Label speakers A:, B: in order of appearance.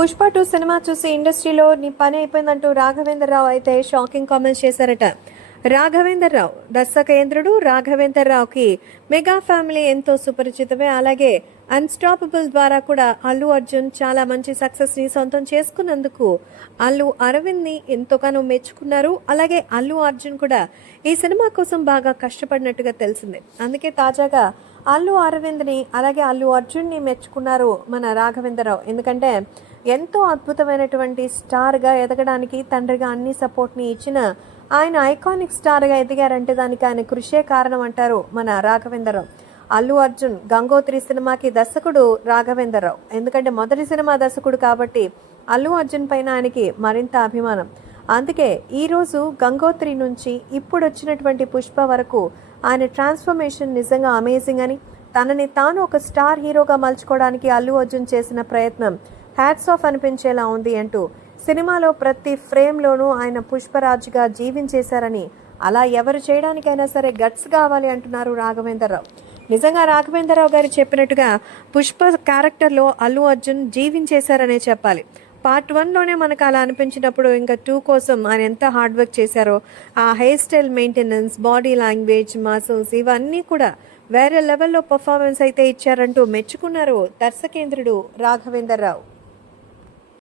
A: Pushpa two cinema చూసి ఇండస్ట్రీలో నీ పని అయిపోయిందంటూ రాఘవేంద్రరావు అయితే షాకింగ్ కామెంట్స్ చేశారట. రాఘవేంద్రరావు దర్శకేంద్రుడు రాఘవేంద్రరావుకి మెగా ఫ్యామిలీ ఎంతో సుపరిచితమే. అలాగే అన్స్టాపబుల్ ద్వారా కూడా అల్లు అర్జున్ చాలా మంచి సక్సెస్ని సొంతం చేసుకున్నందుకు అల్లు అరవింద్ని ఎంతోగానో ఎంతగానో మెచ్చుకున్నారు. అలాగే అల్లు అర్జున్ కూడా ఈ సినిమా కోసం బాగా కష్టపడినట్టుగా తెలిసింది. అందుకే తాజాగా అల్లు అరవింద్ని అలాగే అల్లు అర్జున్ని మెచ్చుకున్నారు మన రాఘవేంద్రరావు. ఎందుకంటే ఎంతో అద్భుతమైనటువంటి స్టార్గా ఎదగడానికి తండ్రిగా అన్ని సపోర్ట్ని ఇచ్చిన ఆయన ఐకానిక్ స్టార్గా ఎదిగారంటే దానికి ఆయన కృషే కారణం అంటారు మన రాఘవేంద్రరావు. అల్లు అర్జున్ గంగోత్రి సినిమాకి దర్శకుడు రాఘవేంద్రరావు. ఎందుకంటే మొదటి సినిమా దర్శకుడు కాబట్టి అల్లు అర్జున్ పైన ఆయనకి మరింత అభిమానం. అందుకే ఈరోజు గంగోత్రి నుంచి ఇప్పుడు వచ్చినటువంటి పుష్ప వరకు ఆయన ట్రాన్స్ఫర్మేషన్ నిజంగా అమేజింగ్ అని తనని తాను ఒక స్టార్ హీరోగా మలుచుకోవడానికి అల్లు అర్జున్ చేసిన ప్రయత్నం హ్యాట్స్ ఆఫ్ అనిపించేలా ఉంది అంటూ సినిమాలో ప్రతి ఫ్రేమ్లోనూ ఆయన పుష్పరాజ్గా జీవించేశారని అలా ఎవరు చేయడానికైనా సరే గట్స్ కావాలి అంటున్నారు రాఘవేంద్రరావు. నిజంగా రాఘవేంద్రరావు గారు చెప్పినట్టుగా పుష్ప క్యారెక్టర్లో అల్లు అర్జున్ జీవించేశారనే చెప్పాలి. పార్ట్ వన్లోనే మనకు అలా అనిపించినప్పుడు ఇంకా టూ కోసం ఆయన ఎంత హార్డ్ వర్క్ చేశారో ఆ hair style maintenance body language muscles ఇవన్నీ కూడా వేరే లెవెల్లో పర్ఫార్మెన్స్ అయితే ఇచ్చారంటూ మెచ్చుకున్నారు దర్శకేంద్రుడు రాఘవేంద్రరావు.